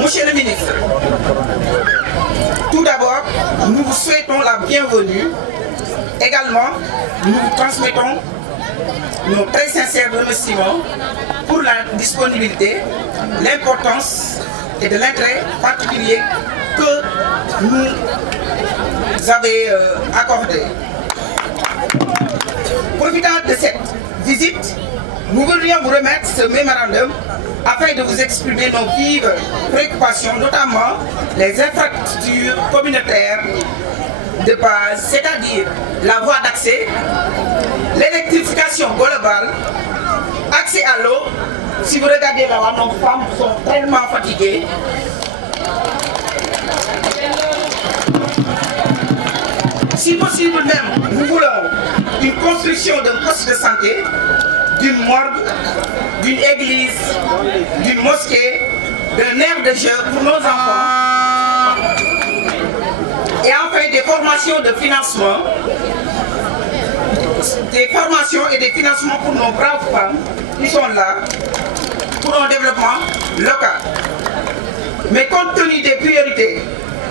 Monsieur le ministre, tout d'abord, nous vous souhaitons la bienvenue. Également, nous vous transmettons nos très sincères remerciements pour la disponibilité, l'importance et de l'intérêt particulier que nous avez accordé. Profitant de cette visite, nous voudrions vous remettre ce mémorandum afin de vous exprimer nos vives préoccupations, notamment les infrastructures communautaires de base, c'est-à-dire la voie d'accès, l'électrification globale, accès à l'eau. Si vous regardez là-bas, nos femmes sont tellement fatiguées. Si possible même, nous voulons une construction d'un poste de santé, d'une morgue, d'une église, d'une mosquée, d'un aire de jeu pour nos enfants. Et enfin des formations de financement, des formations et des financements pour nos braves femmes qui sont là pour un développement local. Mais compte tenu des priorités,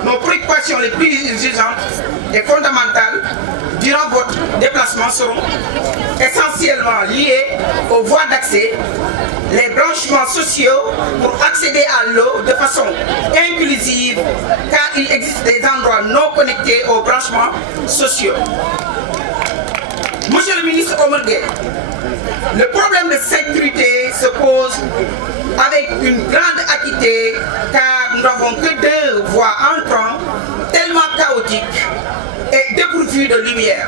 nos préoccupations les plus urgentes et fondamentales durant votre déplacement seront essentiellement liées aux voies d'accès, les branchements sociaux pour accéder à l'eau de façon inclusive, car il existe des endroits non connectés aux branchements sociaux. Monsieur le ministre Omar Gueye, le problème de sécurité se pose avec une grande acuité, car nous n'avons que 2 voies entrant tellement chaotiques et dépourvues de lumière.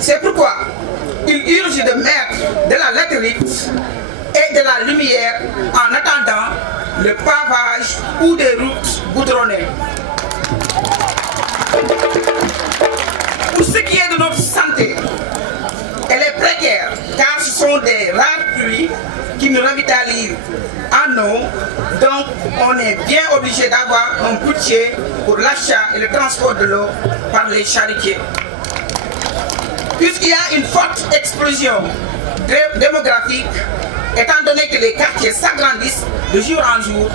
C'est pourquoi il urge de mettre de la latérite et de la lumière en attendant le pavage ou des routes goudronnées. Pour ce qui est de notre santé, elle est précaire, car ce sont des rares pluies qui nous ravitaillent en eau, donc on est bien obligé d'avoir un budget pour l'achat et le transport de l'eau par les charretiers. Puisqu'il y a une forte explosion démographique, étant donné que les quartiers s'agrandissent de jour en jour,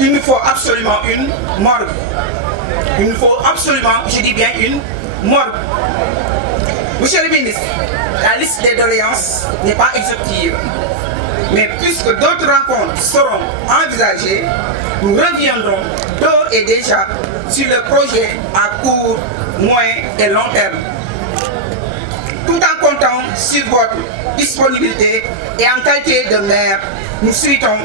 il nous faut absolument une morgue. Il nous faut absolument, je dis bien une morgue. Monsieur le ministre, la liste des doléances n'est pas exhaustive. Mais puisque d'autres rencontres seront envisagées, nous reviendrons d'ores et déjà sur le projet à court, moyen et long terme. Tout en comptant sur votre disponibilité et en qualité de maire, nous souhaitons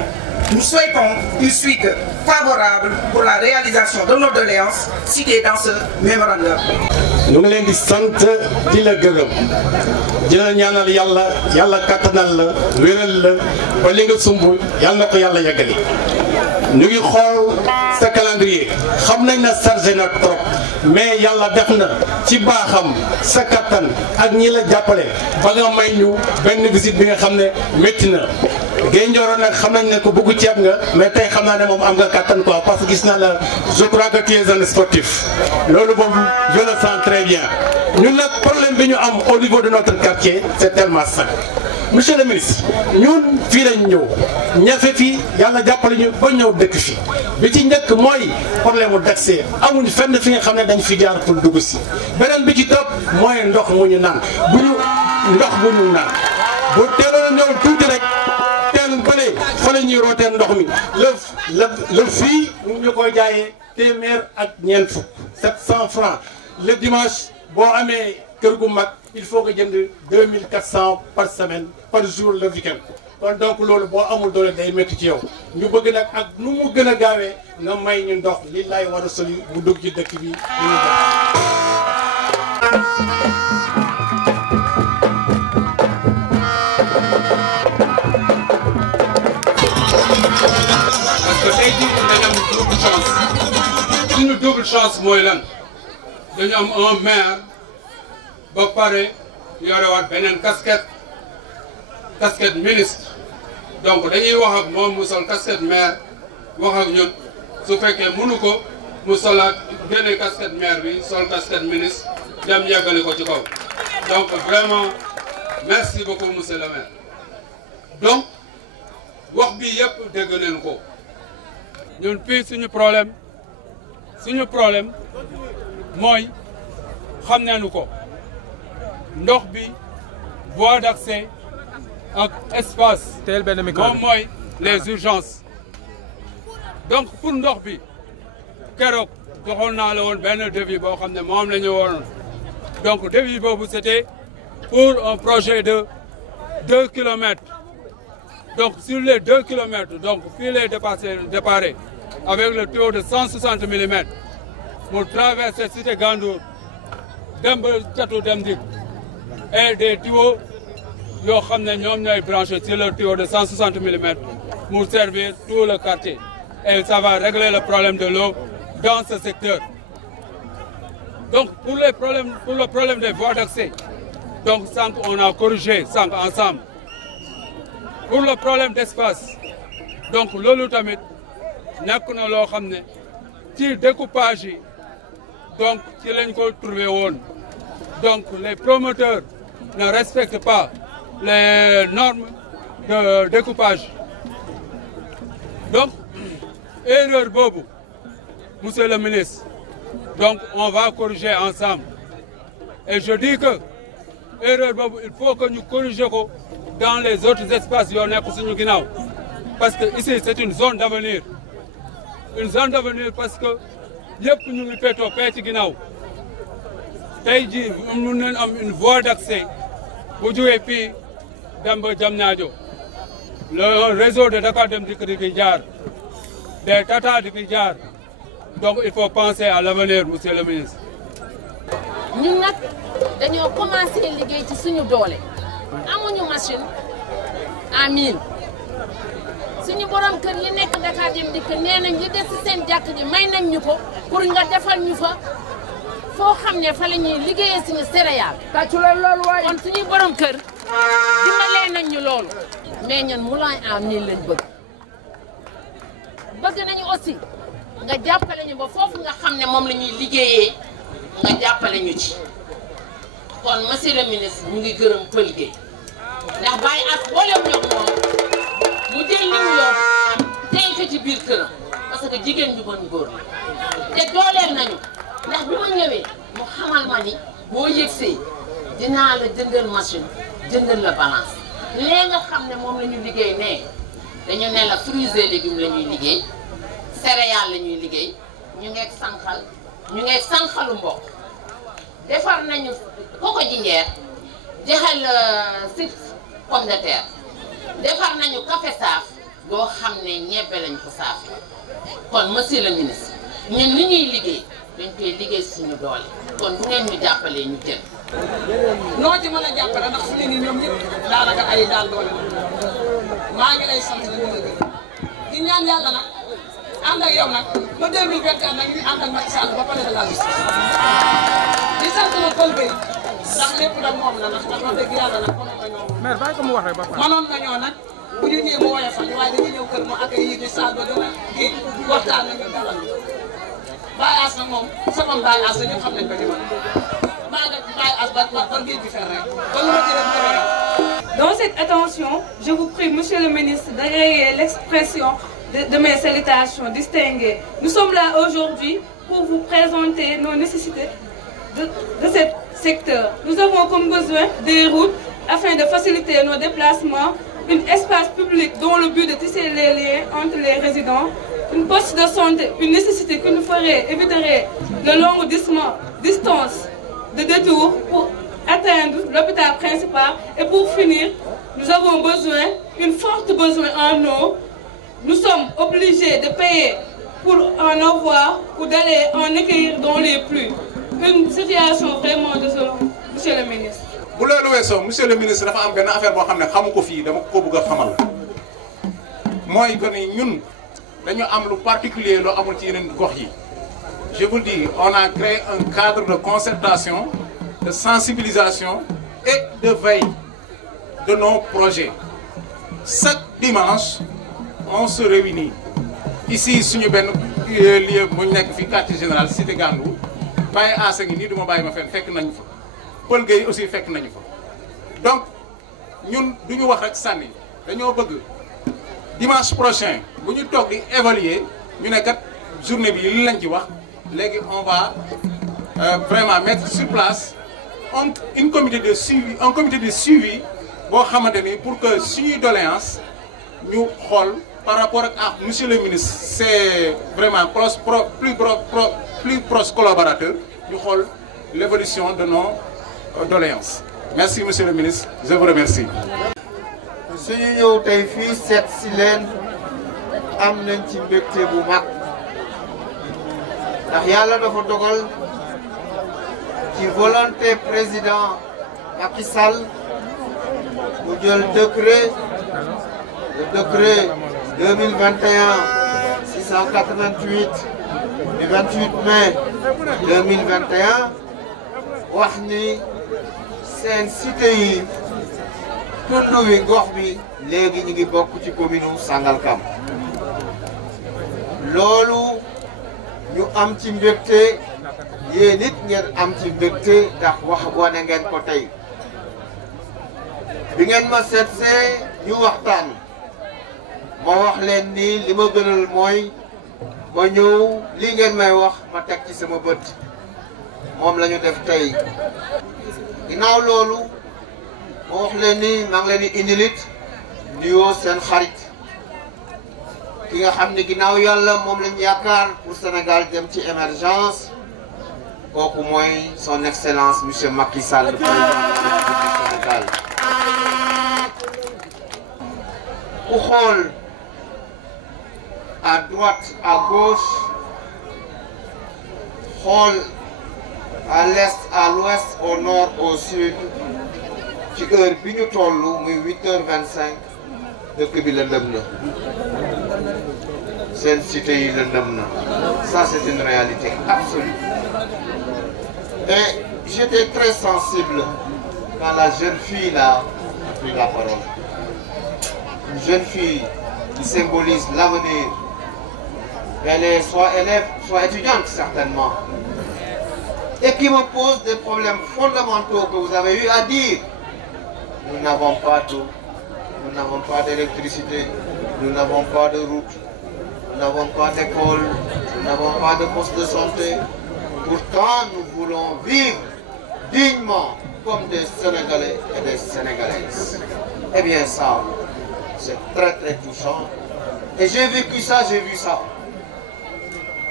une suite favorable pour la réalisation de nos doléances citées dans ce mémorandum. Nous ngi leen di sant di la gërëm di la ñaanal yàlla kattanal la wéral la ba li nga sumb yàlla na ko yàlla yeggali. Ñu ngi xool sa calendrier xam nañ na chargé na trop mais yàlla def na ci baaxam sa kattan ak ñi la jàppale ba nga may ñu benn visite bi nga xam ne métti na. Gueye Ndioro nag xam nañ ne ko bëggu ceeb nga mais tey xam naa ne moom am nga kattan quoi parce que gis naa la je crois que tu es un sportif loolu moom je le sens très bien. Ñun nag problème bi ñu am au niveau de notre quartier c'est tellement simple. Monsieur le ministre ñun fii lañ ñëw ñafe fii yàlla jàppale ñu ba ñëw dëkk fii bi ci njëkk mooy problème mu d'accès amuñ fenn fi nga xam ne dañ fi jaar pour dugg si beneen bi ci topp mooy ndox mu ñu naan ndox bu ñu naan bu teeloon a ñëw tuuti rek teen bële fa la ñuy rootee ndox mi le fii ñu koy jaayee téeméer ak ñeent fukk 700 francs le dimanche boo amee kër gu mag il faut que jënd 2400 par semaine par jour le week-end kon donc loolu boo amul doole day métti ci yow ñu bëgg nag ak nu mu gën a gaawee nga may ñu ndox li lay war a soli bu dugg ci dëkk bi parce que tey jii dañu am double chance suñu double chance mooy lan dañu am un maire ba pare yorewaat beneen casquette ministre donc dañuy wax ak moom mu sol casquette maire wax ak ñun su fekkee mënu ko mu solaat génne casquette maire bi sol casquette ministre dem yàggale ko ci kaw donc vraiment merci beaucoup monsieur le maire donc wax bi yëpp dégg nañu ko ñun fii suñu problème mooy xam nañu ko ndox bi voie d'accès ak espace moom mooy les urgences donc pour ndox bi keroog joxoon naa la woon benn devis boo xam ne moom la ñu waroon donc devis boobu c'était pour un projet de 2 kilomètres donc sur les 2 kilomètres donc fii lay déparé avec le tuyau de 160 millimètres pour traverser cité Gandour dem ba catu dem dik et des tuyaux yoo xam ne ñoom ñooy branché sur le tuyau de 160 millimètres pour servir tout le quartier et ça va régler le problème de l'eau dans ce secteur. Donc pour le problème des voies d'accès, donc on a corrigé ensemble. Pour le problème d'espace, donc loolu tamit nekk na loo xam ne ci découpage yi donc ci lañ ko trouvé woon donc les promoteurs ne respectent pas les normes de découpage donc erreur boobu monsieur le ministre donc on va corriger ensemble et je dis que erreur boobu il faut que ñu corriger ko dans les autres espaces yoo nekk suñu ginnaaw parce que ici c'est une zone d'avenir parce que yëpp ñu ngi féetoo fee ci ginnaaw tey jii mun nañ am une voie d'accès bu jógee fii dem ba Diamniadio le réseau de Dakar Dem Dikk di fi jaar des Tata di fi jaar donc il faut penser à l'avenir monsieur le ministre. ñun nag dañoo commencé liggéey ci suñu doole amuñu machine à 1000 suñu borom kër yi nekk Dakar Dem Dikk nee nañ li des ci seen jàkk ji may nañ ñu ko pour nga defal ñu fa foo xam ne fa la ñuy liggéeyee suñu céréales. tàccu la loolu waaye kon suñu borom kër dimbalee nañ ñu loolu mais ñun moulin à 1000 lañ bëgg nañu aussi nga jàppale ñu ba foofu nga xam ne moom la ñuy liggéeyee nga jàppale ñu ci kon monsieur le ministre ñu ngi gërëm Pël Gueye ndax bàyyi ak boolem ñoom moom mu jël li mu yor tey ko ci biir këram parce que jigéen ju mën góor la te dooleel nañu ndax bi ma ñëwee mu xamal ma ni boo yëgsee dinaa la jëndal machine jëndal la balance lee nga xam ne moom la ñu liggéey ne dañu ne la fruits et légumes la ñuy liggéey céréales la ñuy liggéey ñu ngeeg sànqalu mboq defar nañu koko jinjeer jaxal six pomme de terre defar nañu café saaf yoo xam ne ñebbe lañ ko saaf kon monsieur le ministre ñun li ñuy liggéey dañ koy liggéey suñu doole kon bu ngeen ñu jàppalee ñu jël noo ci mën a jàppale ndax fu ne nii ñoom ñëpp daanaka ay daal doole maa ngi lay sant di ñaan yàlla nag ànd ak yow nag ba 2024 nag ñu ànd ak Macky Sall ba palais de la justice di sant na Pël Gueye ndax lépp nag moom la ndax wax dëgg yàlla nag maire bàyyi ko mu wax rek ba pare mënoon nañoo nag bu ñu ñëwee mu woowee fan waaye dañuy ñëw kër mu accueillir ñu salle ba gën a kii waxtaan nañu dalal Baye As nag moom sama Baye As la ñëpp xam nañ ko ci man maa ngi Baye As ba géej gi fer rek ba lu ma ci def. Dans cette attention, je vous prie, Monsieur le ministre, d'agréer l'expression de mes salutations distinguées. Nous sommes là aujourd'hui pour vous présenter nos nécessités de ce secteur. Nous avons comme besoin des routes afin de faciliter nos déplacements, un espace public dont le but de tisser les liens entre les résidents, une poste de santé, une nécessité qui nous éviterait de longues distances de détour pour atteindre l'hôpital principal. Et pour finir, nous avons une forte besoin en eau. Nous sommes obligés de payer pour en avoir ou d'aller en accueillir dans les pluies. Une situation vraiment désolante, monsieur le ministre. bu loolu weesoo monsieur le ministre dafa am benn affaire boo xam ne xamu ko fii dama ko bëgg a xamal mooy que ni ñun dañu am lu particulier loo amul ci yeneen gox yi. Je vous dis, on a créé un cadre de concertation, de sensibilisation et de veille de nos projets. Chaque dimanche, on se réunit. Ici, suñu benn lieu bu nekk fi quartier général cité Gandour Baye Assa ngi nii du ma bàyyi ma fekk nañu fa Pël Gueye aussi fekk nañu fa donc ñun duñu wax rek sànni dañoo bëgg dimanche prochain bu ñu toog di évaluer ñu ne kat journée bi li lañ ci wax léegi on va vraiment mettre sur place un comité de suivi boo xamante ni pour que suñuy doléance ñu xool par rapport ak monsieur le ministre c'est vraiment plus proche collaborateur ñu xool l'évolution de nos doléances. Merci monsieur le ministre, je vous remercie. suñu ñëw tey fii seet si leen am nañ ci mbégte bu mag ndax yàlla dafa dogal ci volonté président Macky Sall mu jël décret le décret 2021-688 du 28 mai 2021 wax ni seen cité yi tund wi gox bi léegi ñu ngi bokk ci commune Sangalkam loolu ñu am ci mbégte yéen nit ngeen am ci mbégte ndax wax wane ngeen ko tey bi ngeen ma seetsee ñu waxtaan ma wax leen ni li ma gënal mooy ba ñëw li ngeen may wax ma teg ci sama bët moom la ñu def tey ginnaaw loolu ma wax leen ni maa ngi leen di indilit nuyoo seen xarit ki nga xam ne ginnaaw yàlla moom lañ yaakaar pour Sénégal jëm ci émergence kooku mooy son excellence monsieur Macky Sall le président de la République du Sénégal. ku xool à droite à gauche xool à l'est à l'ouest au nord au sud ci heure bi ñu toll muy 8h25 dëkk bi lëndëm na seen cité yi lëndëm na ça c'est une réalité absolue et j'étais très sensible quand la jeune fille là a pris la parole, une jeune fille qui symbolise l'avenir. Elle est soit élève soit étudiante certainement et qui me pose des problèmes fondamentaux que vous avez eu à dire. Nous n'avons pas d'eau, nous n'avons pas d'électricité, nous n'avons pas de route, nous n'avons pas d'école, nous n'avons pas de poste de santé. Pourtant, nous voulons vivre dignement comme des Sénégalais et des Sénégalaises. Eh bien ça, c'est très très touchant. Et j'ai vécu ça, j'ai vu ça.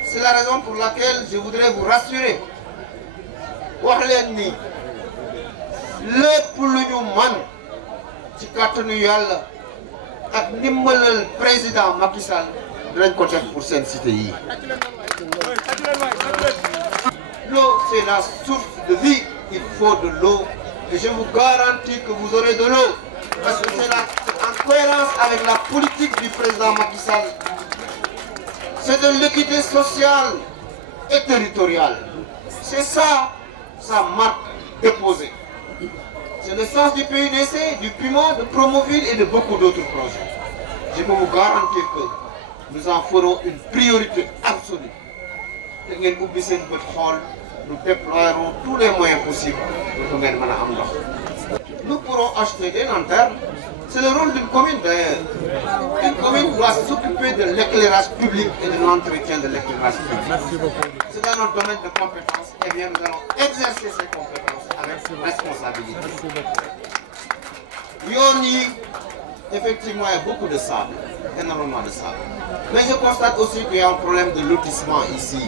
C'est la raison pour laquelle je voudrais vous rassurer. wax leen ni lépp lu ñu man ci kàttanu yàlla ak ndimbalal président Macky Sall dinañ ko def pour seen cité yi. L'eau c'est la source de vie, il faut de l'eau et je vous garantis que vous aurez de l'eau parce que c'est en cohérence avec la politique du président Macky Sall. C'est de l'équité sociale et territoriale. C'est ça sa marque déposée. C'est le sens du PUDC, du PUMA, de Promoville et de beaucoup d'autres projets. Je peux vous garantir que nous en ferons une priorité absolue. Nous déploierons tous les moyens possibles pour que nous pourrons acheter des lanternes. C'est le rôle d'une commune d'ailleurs. Une commune doit s'occuper de l'éclairage public et de l'entretien de l'éclairage public. C'est dans notre domaine de compétences. Eh bien, nous allons exercer ces compétences avec responsabilité. Yoni, effectivement, il y a beaucoup de sable, énormément de sable. Mais je constate aussi qu'il y a un problème de lotissement ici.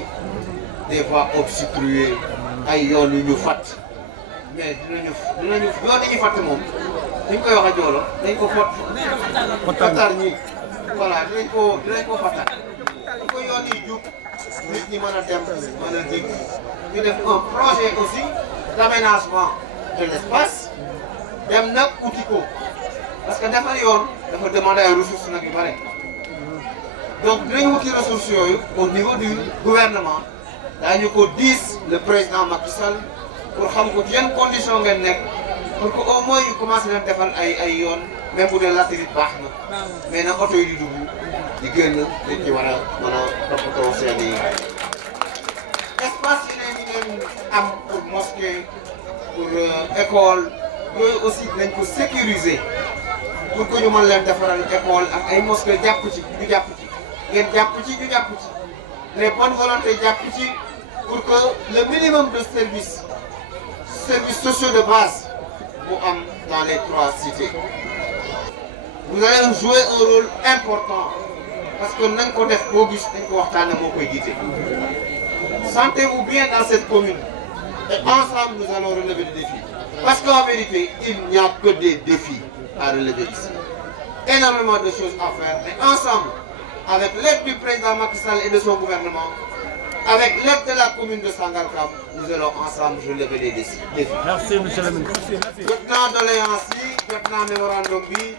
Des voies obstruées, ay yoon yu ñu fat mais dinañu yoon yi ñu fat moom dañ koy wax a joolo dañ ko fatar ñi voilà dinañ ko fatar dañ ko yoon yi jub nit ñi mën a dem mën a dégg ñu def un projet aussi d'aménagement de l'espace dem nag uti ko parce que defar yoon dafa demander ay ressources nag yu bare donc dinañ wuti ressources yooyu au niveau du gouvernement. Nous ko le président Macky Sall pour xam ko yan condition ngeen nekk pour que au moins ñu commencé leen defal ay yoon même bu dee latérite baax na mais nag oto yi di dugg di génn dañ ci war a mën a toppatoo seen i espace yi ngeen am pour mosquée pour école yooyu aussi dinañ ko sécuriser pour que ñu mën leen defaral école ak ay mosquée jàpp ci ñu jàpp ci ngeen jàpp ci ñu jàpp ci les bonnes volontés jàpp ci pour que le minimum de services sociaux de base mu am dans les 3 cités. Vous allez jouer un rôle important parce que nañ ko def boo gis dañ ko waxtaane moo koy jiite. Sentez-vous bien dans cette commune et ensemble nous allons relever des défis. Parce qu'en vérité, il n'y a que des défis à relever ici. Énormément de choses à faire et ensemble, avec l'aide du président Macky Sall et de son gouvernement, avec l'aide de la commune de Sangalkam, nous allons ensemble relever des défis. Merci, monsieur le ministre. Lieutenant doléance yi, lieutenant mémorandum bi,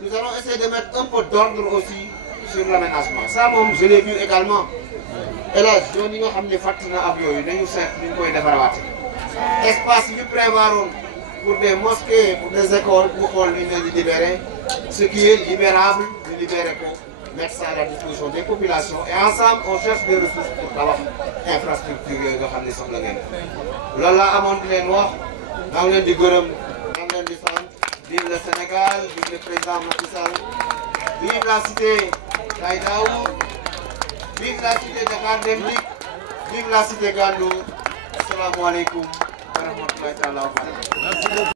nous allons essayer de mettre un peu d'ordre aussi sur l'aménagement. Ça, je l'ai vu également. Et là, je dis que fatina ak yoyu dañu seet ñu koy defarawaté. Espace yi prévoiroon pour des mosquées, pour des écoles, pour qu'on les libérer, ce qui est libérable, de libérer pour mettre ça à la disposition des populations. Et ensemble, on cherche des ressources pour avoir infrastructure de xam ne soxla ngeen. Loolu la amoon di leen wax, maa ngi leen di gërëm, maa ngi leen di sant. Vive le Sénégal, vive le président Macky Sall, vive la cité d'Aïdaou, vive la cité de Gardemlik, vive la cité Gandou. Assalamu alaikum wa rahmatullahi wa barakatuh.